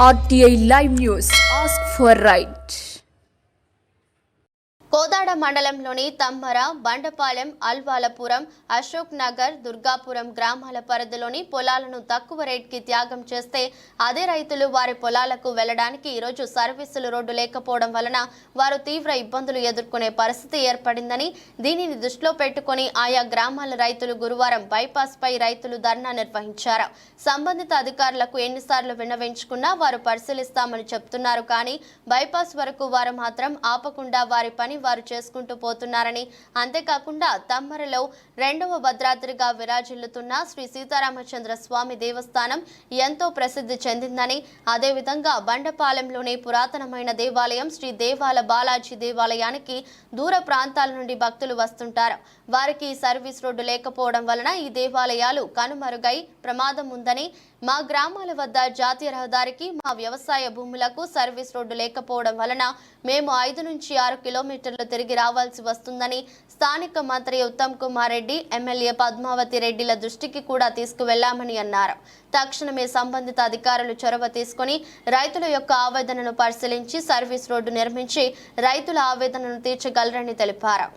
RTI Live News. Ask for right. Kodad మండలంలోని తమ్మర, బండపాలెం, అల్వాలపురం, అశోక్ నగర్, దుర్గాపురం గ్రామాల పరిధిలోని పొలాలను తక్కువ రేటుకి త్యాగం చేస్తే అదే రైతులు వారి పొలాలకు వెళ్లడానికి ఈరోజు సర్వీసులు రోడ్డు లేకపోవడం వలన వారు తీవ్ర ఇబ్బందులు ఎదుర్కొనే పరిస్థితి ఏర్పడిందని, దీనిని దృష్టిలో పెట్టుకుని ఆయా గ్రామాల రైతులు గురువారం బైపాస్ పై రైతులు ధర్నా నిర్వహించారు. సంబంధిత అధికారులకు ఎన్నిసార్లు విన్నవించుకున్నా వారు పరిశీలిస్తామని చెప్తున్నారు. కానీ బైపాస్ వరకు వారు మాత్రం ఆపకుండా వారి పని వారు చేసుకుంటూ పోతున్నారని, అంతేకాకుండా తమ్మరలో రెండవ భద్రాద్రిగా విరాజిల్లుతున్న శ్రీ సీతారామచంద్ర స్వామి దేవస్థానం ఎంతో ప్రసిద్ధి చెందిందని, అదేవిధంగా బండపాలెంలోని పురాతనమైన దేవాలయం శ్రీ దేవాల బాలాజీ దేవాలయానికి దూర ప్రాంతాల నుండి భక్తులు వస్తుంటారు. వారికి సర్వీస్ రోడ్డు లేకపోవడం వలన ఈ దేవాలయాలు కనుమరుగై ప్రమాదం ఉందని, మా గ్రామాల వద్ద జాతీయ రహదారికి మా వ్యవసాయ భూములకు సర్వీస్ రోడ్డు లేకపోవడం వలన మేము 5 నుంచి 6 కిలోమీటర్లు తిరిగి రావాల్సి వస్తుందని స్థానిక మంత్రి ఉత్తమ్ కుమార్ రెడ్డి, ఎమ్మెల్యే పద్మావతి రెడ్డిల దృష్టికి కూడా తీసుకువెళ్లామని అన్నారు. తక్షణమే సంబంధిత అధికారులు చొరవ తీసుకుని రైతుల యొక్క ఆవేదనను పరిశీలించి సర్వీస్ రోడ్డు నిర్మించి రైతుల ఆవేదనను తీర్చగలరని తెలిపారు.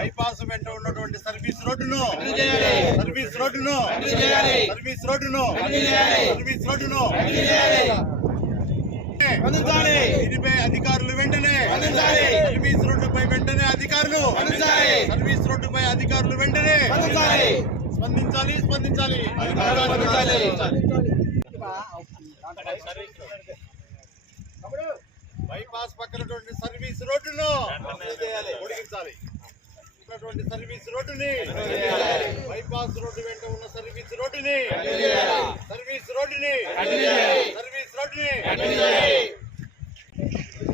బైపాస్ వెంట ఉన్నటువంటి సర్వీస్ రోడ్డును దీనిపై అధికారులు వెంటనే సర్వీస్ రోడ్డుపై వెంటనే అధికారులు వెంటనే స్పందించాలి. బైపాస్ పక్కనటువంటి సర్వీస్ రోడ్డును పొడిగించాలి. సర్వీస్ రోడ్డుని బైపాస్ రోడ్డు వెంట ఉన్న సర్వీస్ రోడ్డుని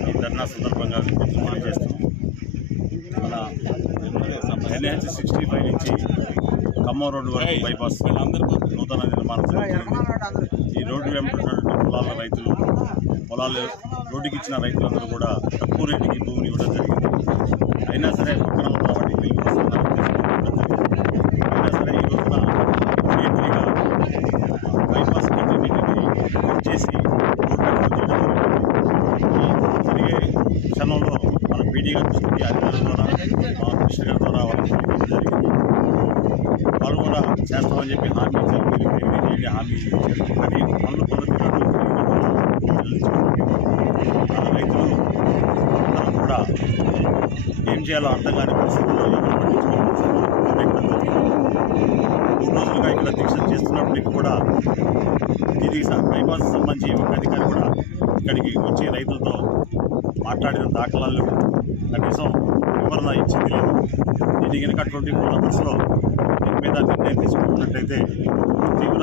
ఈ ధర్నా సందర్భంగా డిమాండ్ చేస్తున్నాం. మన NH 65 నుంచి ఖమ్మం రోడ్డు వరకు బైపాస్ నూతన నిర్మాణం జరిగింది. ఈ రోడ్డు వెంబడినటువంటి పొలాల రైతులు రోడ్డుకి ఇచ్చిన రైతులందరూ కూడా తక్కువ రేటుకి భూమిని ఇవ్వడం జరిగింది. అయినా సరే పక్కన ఉన్న వాటికి వెలుగు వస్తున్నారు. అయినా సరే ఈ రోజున ఇమీడియట్లీగా బైపాస్ కట్ చేసి జరిగే క్షణంలో మన పీడీ గారి దృష్టికి అధికారుల ద్వారా మా కృష్ణ గారి ద్వారా వాళ్ళకి జరిగింది. వాళ్ళు కూడా చేస్తామని చెప్పి హామీ ఇచ్చారు. హామీ ఇచ్చారు. కానీ పనులు పొందుతున్నట్టు రైతులు అందరూ కూడా ఏం చేయాలో అర్థం కాని పరిస్థితుల్లో ఎవరు పట్టించుకోవాల్సిన 3 రోజులుగా ఇక్కడ దీక్ష చేస్తున్నప్పటికీ కూడా దీనికి బైపాస్ సంబంధించి ఒక అధికారి కూడా ఇక్కడికి వచ్చి రైతులతో మాట్లాడిన దాఖలాలు కనీసం వివరణ ఇచ్చింది లేదు. దీనికి కనుక 24 అవర్స్లో దీని మీద నిర్ణయం తీసుకుంటున్నట్టయితే తీవ్ర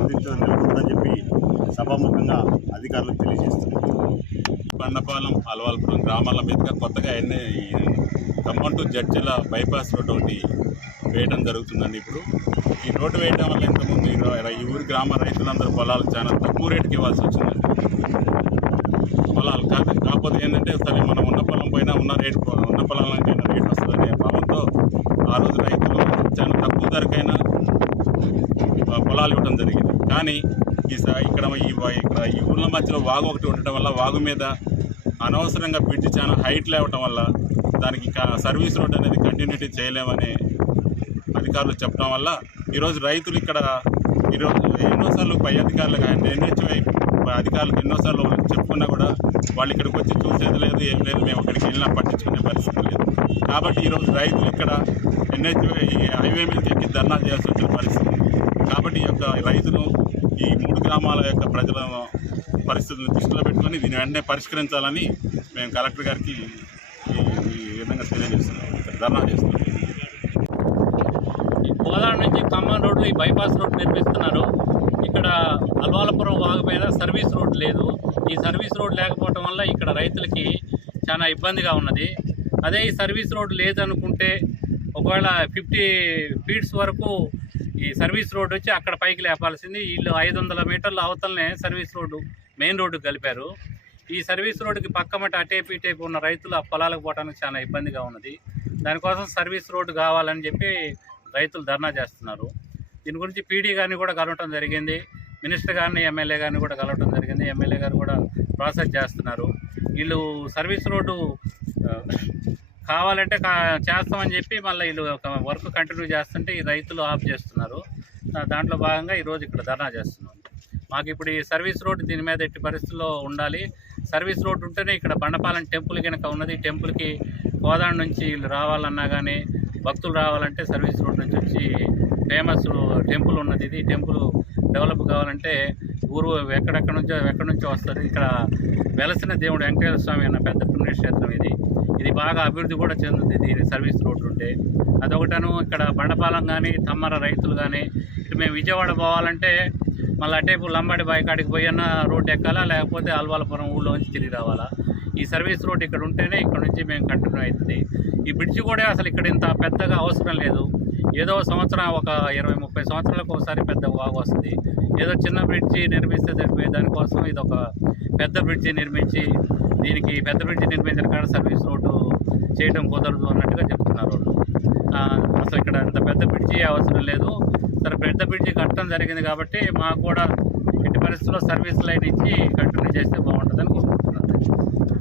ఉద్రిక్తత నెలకొందని చెప్పి సభాముఖంగా అధికారులకు తెలియజేస్తున్నారు. బండపాలెం, అల్వాలపురం గ్రామాల మీదుగా కొత్తగా Khammam to Jadcherla bypass road ఒకటి వేయడం జరుగుతుందండి. ఇప్పుడు ఈ రోడ్డు వేయడం వల్ల ఇంతకుముందు ఈ ఊరి గ్రామ రైతులందరూ పొలాలు చాలా తక్కువ రేటుకి ఇవ్వాల్సి వచ్చిందండి. పొలాలు కాకపోతే ఏంటంటే సరే మనం ఉన్న పొలం పోయినా ఉన్న పొలాలకైనా రేటు వస్తుందనే భావంతో ఆ రోజు రైతులు చాలా తక్కువ ధరకైనా పొలాలు ఇవ్వడం జరిగింది. కానీ ఇక్కడ ఈ ఊళ్ళ మధ్యలో వాగు ఒకటి ఉండటం వల్ల వాగు మీద అనవసరంగా బ్రిడ్జ్ చాలా హైట్ లేవటం వల్ల దానికి సర్వీస్ రోడ్ అనేది కంటిన్యూటీ చేయలేమని అధికారులు చెప్పడం వల్ల ఈరోజు రైతులు ఇక్కడ ఎన్నోసార్లు పై అధికారులకు NHI అధికారులకు ఎన్నోసార్లు చెప్పుకున్నా కూడా వాళ్ళు ఇక్కడికి వచ్చి చూసేది లేదు, ఏం లేదు, మేము అక్కడికి వెళ్ళినా పట్టించుకునే పరిస్థితి లేదు. కాబట్టి ఈరోజు రైతులు ఇక్కడ NHI హైవే మీద ఎక్కి ధర్నా చేయాల్సి వచ్చిన పరిస్థితి. కాబట్టి ఈ యొక్క రైతులు ఈ 3 గ్రామాల యొక్క ప్రజల పరిస్థితులను దృష్టిలో పెట్టుకొని దీన్ని వెంటనే పరిష్కరించాలని మేము కలెక్టర్ గారికి ఈ విధంగా తెలియజేస్తున్నాం, ధర్నా చేస్తున్నాం. కోదాడ నుంచి నార్మల్ రోడ్లు ఈ బైపాస్ రోడ్ నిర్మిస్తున్నారు. ఇక్కడ అల్వాలపురం వాగు మీద సర్వీస్ రోడ్ లేదు. ఈ సర్వీస్ రోడ్ లేకపోవడం వల్ల ఇక్కడ రైతులకి చాలా ఇబ్బందిగా ఉన్నది. అదే ఈ సర్వీస్ రోడ్ లేదనుకుంటే ఒకవేళ 50 ఫీట్స్ వరకు ఈ సర్వీస్ రోడ్ వచ్చి అక్కడ పైకి లేపాల్సింది. వీళ్ళు 500 మీటర్ల అవతలనే సర్వీస్ రోడ్డు మెయిన్ రోడ్డు కలిపారు. ఈ సర్వీస్ రోడ్డుకి పక్కమట అటేపు ఇటేపు ఉన్న రైతులు ఆ పొలాలకు పోవడానికి చాలా ఇబ్బందిగా ఉన్నది. దానికోసం సర్వీస్ రోడ్డు కావాలని చెప్పి రైతులు ధర్నా చేస్తున్నారు. దీని గురించి పీడీ గారిని కూడా కలవటం జరిగింది, మినిస్టర్ గారిని ఎమ్మెల్యే గారిని కూడా కలవటం జరిగింది. ఎమ్మెల్యే గారు కూడా ప్రాసెస్ చేస్తున్నారు. వీళ్ళు సర్వీస్ రోడ్డు కావాలంటే చేస్తామని చెప్పి మళ్ళీ వీళ్ళు ఒక వర్క్ కంటిన్యూ చేస్తుంటే ఈ రైతులు ఆఫ్ చేస్తున్నారు. దాంట్లో భాగంగా ఈరోజు ఇక్కడ ధర్నా చేస్తున్నాం. మాకు ఇప్పుడు ఈ సర్వీస్ రోడ్డు దీని మీద ఎట్టి పరిస్థితుల్లో ఉండాలి. సర్వీస్ రోడ్డు ఉంటేనే ఇక్కడ బండపాలెం టెంపుల్ కనుక ఉన్నది. టెంపుల్కి కోదాడ నుంచి వీళ్ళు రావాలన్నా కానీ భక్తులు రావాలంటే సర్వీస్ రోడ్ నుంచి వచ్చి ఫేమస్ టెంపుల్ ఉన్నది. ఇది టెంపుల్ డెవలప్ కావాలంటే ఊరు ఎక్కడి నుంచో వస్తుంది. ఇక్కడ వెలసిన దేవుడు వెంకటేశ్వర స్వామి అన్న పెద్ద పుణ్యక్షేత్రం ఇది బాగా అభివృద్ధి కూడా చెందుతుంది దీని సర్వీస్ రోడ్డు ఉంటే. అదొకటను ఇక్కడ బండపాలెం కానీ తమ్మర రైతులు కానీ ఇటు మేము విజయవాడ పోవాలంటే మళ్ళీ అటేపు లంబాడి బాయి కాడికి పోయినా రోడ్డు ఎక్కాలా, లేకపోతే అల్వాలపురం ఊళ్ళోంచి తిరిగి రావాలా. ఈ సర్వీస్ రోడ్ ఇక్కడ ఉంటేనే ఇక్కడ నుంచి మేము కంటిన్యూ అవుతుంది. ఈ బ్రిడ్జ్ కూడా అసలు ఇక్కడ ఇంత పెద్దగా అవసరం లేదు. ఏదో సంవత్సరం ఒక 20-30 సంవత్సరాలకు ఒకసారి పెద్ద వాగు వస్తుంది. ఏదో చిన్న బ్రిడ్జి నిర్మిస్తే సరిపోయే దానికోసం ఇది ఒక పెద్ద బ్రిడ్జి నిర్మించి దీనికి పెద్ద బ్రిడ్జి నిర్మించిన కాడ సర్వీస్ రోడ్డు చేయడం కుదరదు అన్నట్టుగా చెప్తున్నారు వాళ్ళు. అసలు ఇక్కడ అంత పెద్ద బ్రిడ్జి అవసరం లేదు. సరే పెద్ద బ్రిడ్జి కట్టడం జరిగింది కాబట్టి మాకు కూడా ఎట్టి పరిస్థితుల్లో సర్వీస్ లైన్ ఇచ్చి కంటిన్యూ చేస్తే బాగుంటుందని